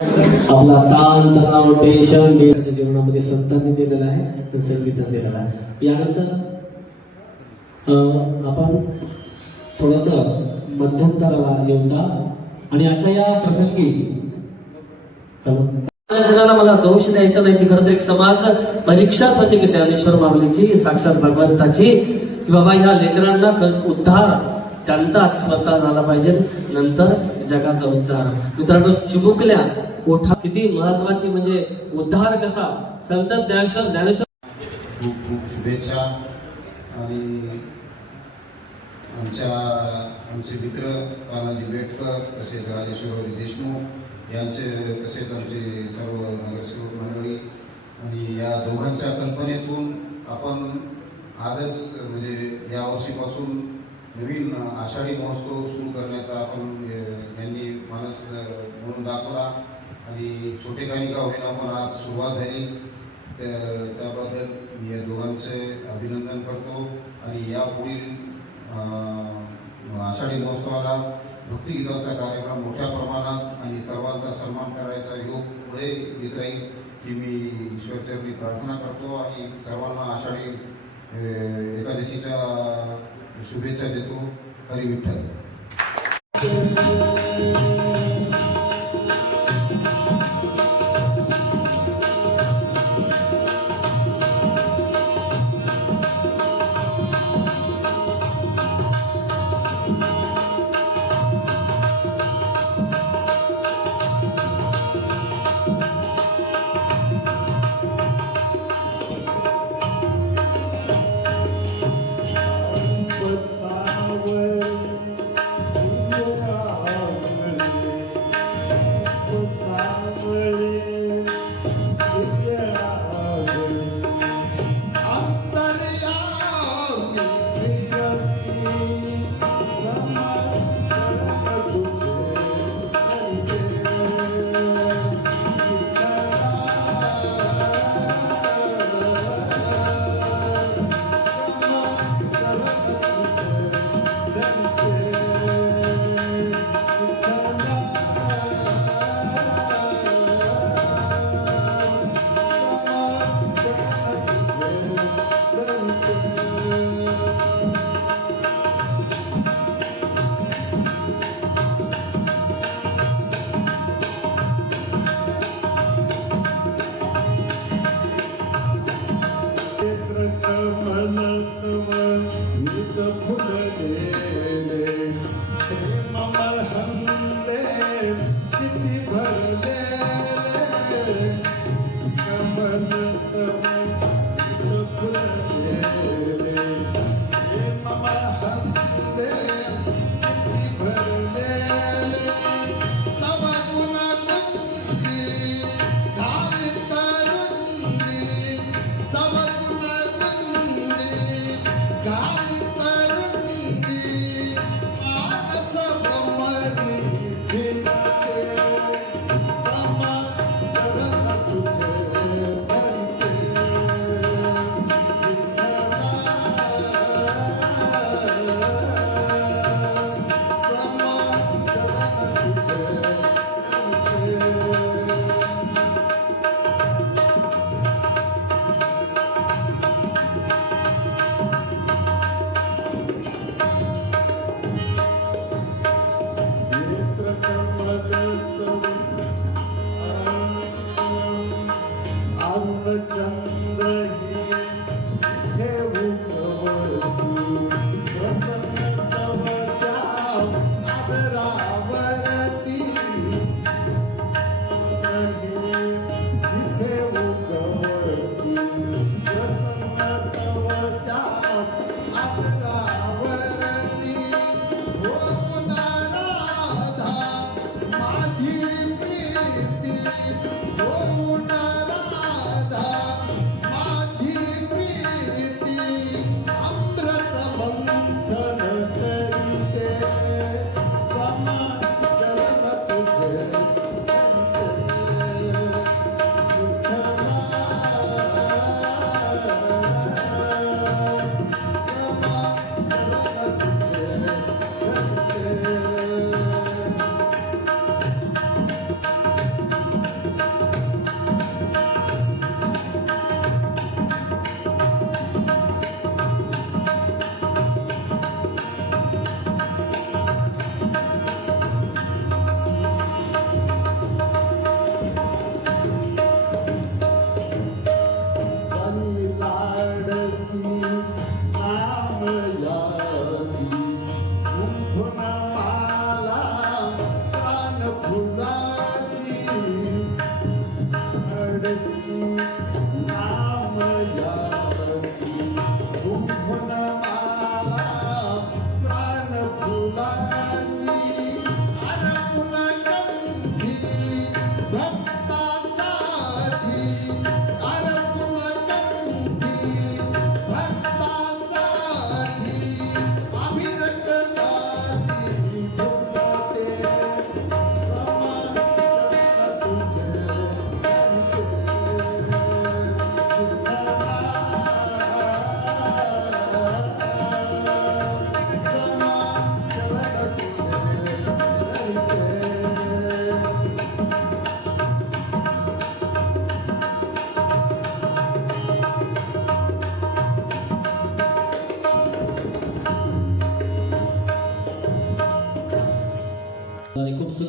आपला ताण तणाव टेन्शन जीवनामध्ये संतांनी दिलेला आहे, संगीताने दिलेला आहे. यानंतर आपण थोडस मध्यंतराला येऊन आणि आजच्या या प्रसंगी मला दोष द्यायचा नाही. ती खरं तर एक समाज परीक्षाच होती की ज्ञानेश्वर माऊलीची, साक्षात भगवंताची, की बाबा ह्या लेकरांना उद्धार त्यांचा आधी स्वतः झाला पाहिजे, नंतर जगाचा उद्धार. मित्रांनो, चिमुकल्या ओठा किती महत्वाची, म्हणजे उद्धार कसा. संत ज्ञानेश्वर खूप खूप शुभेच्छा. आणि आमचे मित्र तानाजी बेटकर, तसेच राजेश्वर देशमुख यांचे, तसेच आमचे सर्व नगरसेवक मंडळी, आणि या दोघांच्या कल्पनेतून आपण आजच म्हणजे या वर्षीपासून नवीन आषाढी महोत्सव सुरू करण्याचा आपण यांनी मानस म्हणून दाखवला. आणि छोटे काही का होईना पण आज सुरुवात झाली, त्याबद्दल मी या दोघांचे अभिनंदन करतो. आणि यापुढील आषाढी महोत्सवाला भक्तिगीताचा कार्यक्रम मोठ्या प्रमाणात आणि सर्वांचा सन्मान करायचा योग पुढे येत राहील ही मी ईश्वरचरणी प्रार्थना करतो. आणि सर्वांना आषाढी एकादशीच्या शुभेच्छा देतो. हरी विठ्ठल.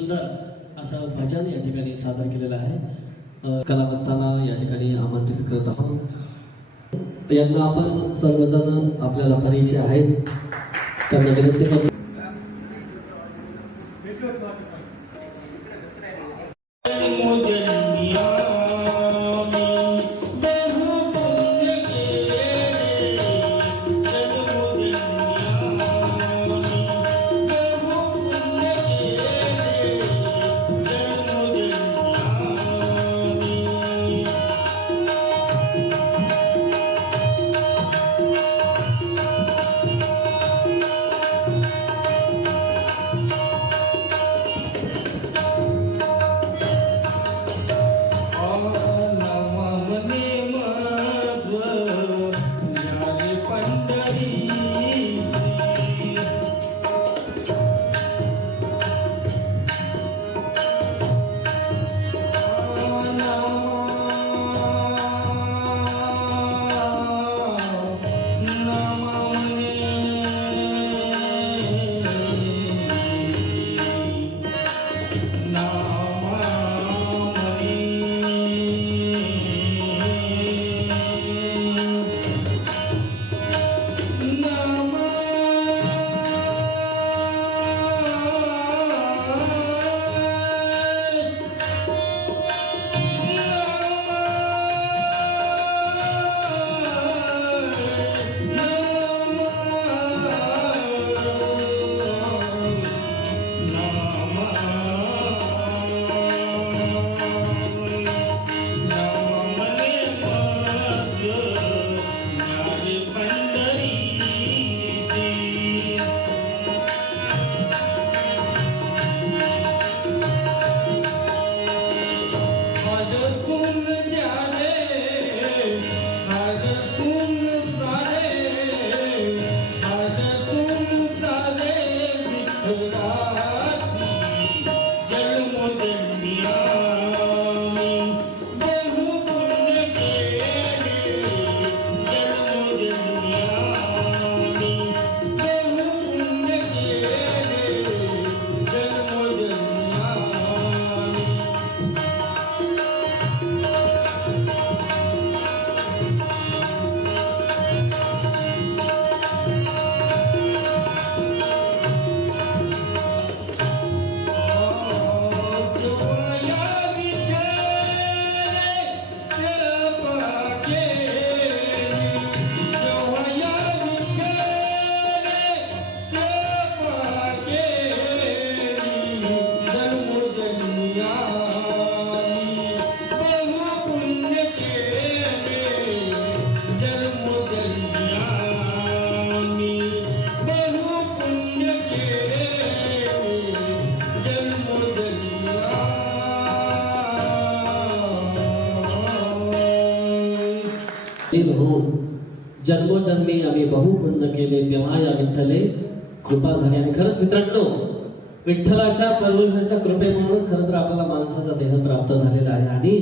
सुंदर असं भजन या ठिकाणी सादर केलेलं आहे. कलावंतांना या ठिकाणी आमंत्रित करत आहोत. यांना आपण सर्वजण आपल्याला परिचय आहेत. त्यांना विनंती करतो. जन्मोजन्मी आम्ही बहु पुण्य केले तेव्हा या विठ्ठले कृपा झाली. आणि खरंच मित्रांनो, विठ्ठलाच्या परमेश्वराच्या कृपेमुळेच खरं तर आपल्याला माणसाचा देह प्राप्त झालेला आहे. आणि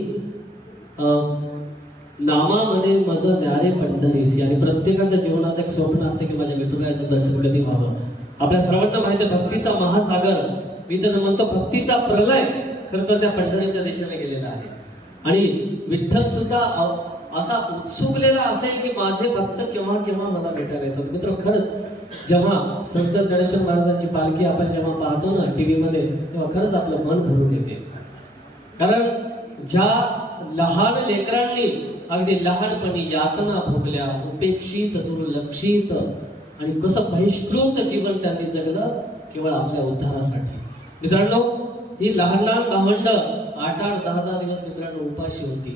नामामध्ये मज न्यारे पंढरीसी. आणि प्रत्येकाच्या जीवनाचं एक स्वप्न असते की माझ्या विठुरायाचं दर्शन कधी व्हावं. आपल्या सर्वांना माहिती आहे, भक्तीचा महासागर, मी तर म्हणतो भक्तीचा प्रलय खरं तर त्या पंढरीच्या दिशेने गेलेला आहे. आणि विठ्ठल सुद्धा असा उत्सुकलेला असेल की माझे भक्त केव्हा केव्हा मला भेटायला येतात. मित्र, खरंच जेव्हा संत ज्ञानेश्वर महाराजांची पालखी आपण जेव्हा पाहतो ना टीव्ही मध्ये, तेव्हा खरंच आपलं मन भरून येते. कारण ज्या लहान लेकरांनी अगदी लहानपणी यातना भोगल्या, उपेक्षित दुर्लक्षित, आणि कसं बहिष्कृत जीवन त्यांनी जगलं केवळ आपल्या उद्धारासाठी. मित्रांनो, ही लहान लहान भावंड 8-8, 10-10 दिवस मित्रांनो उपाशी होती.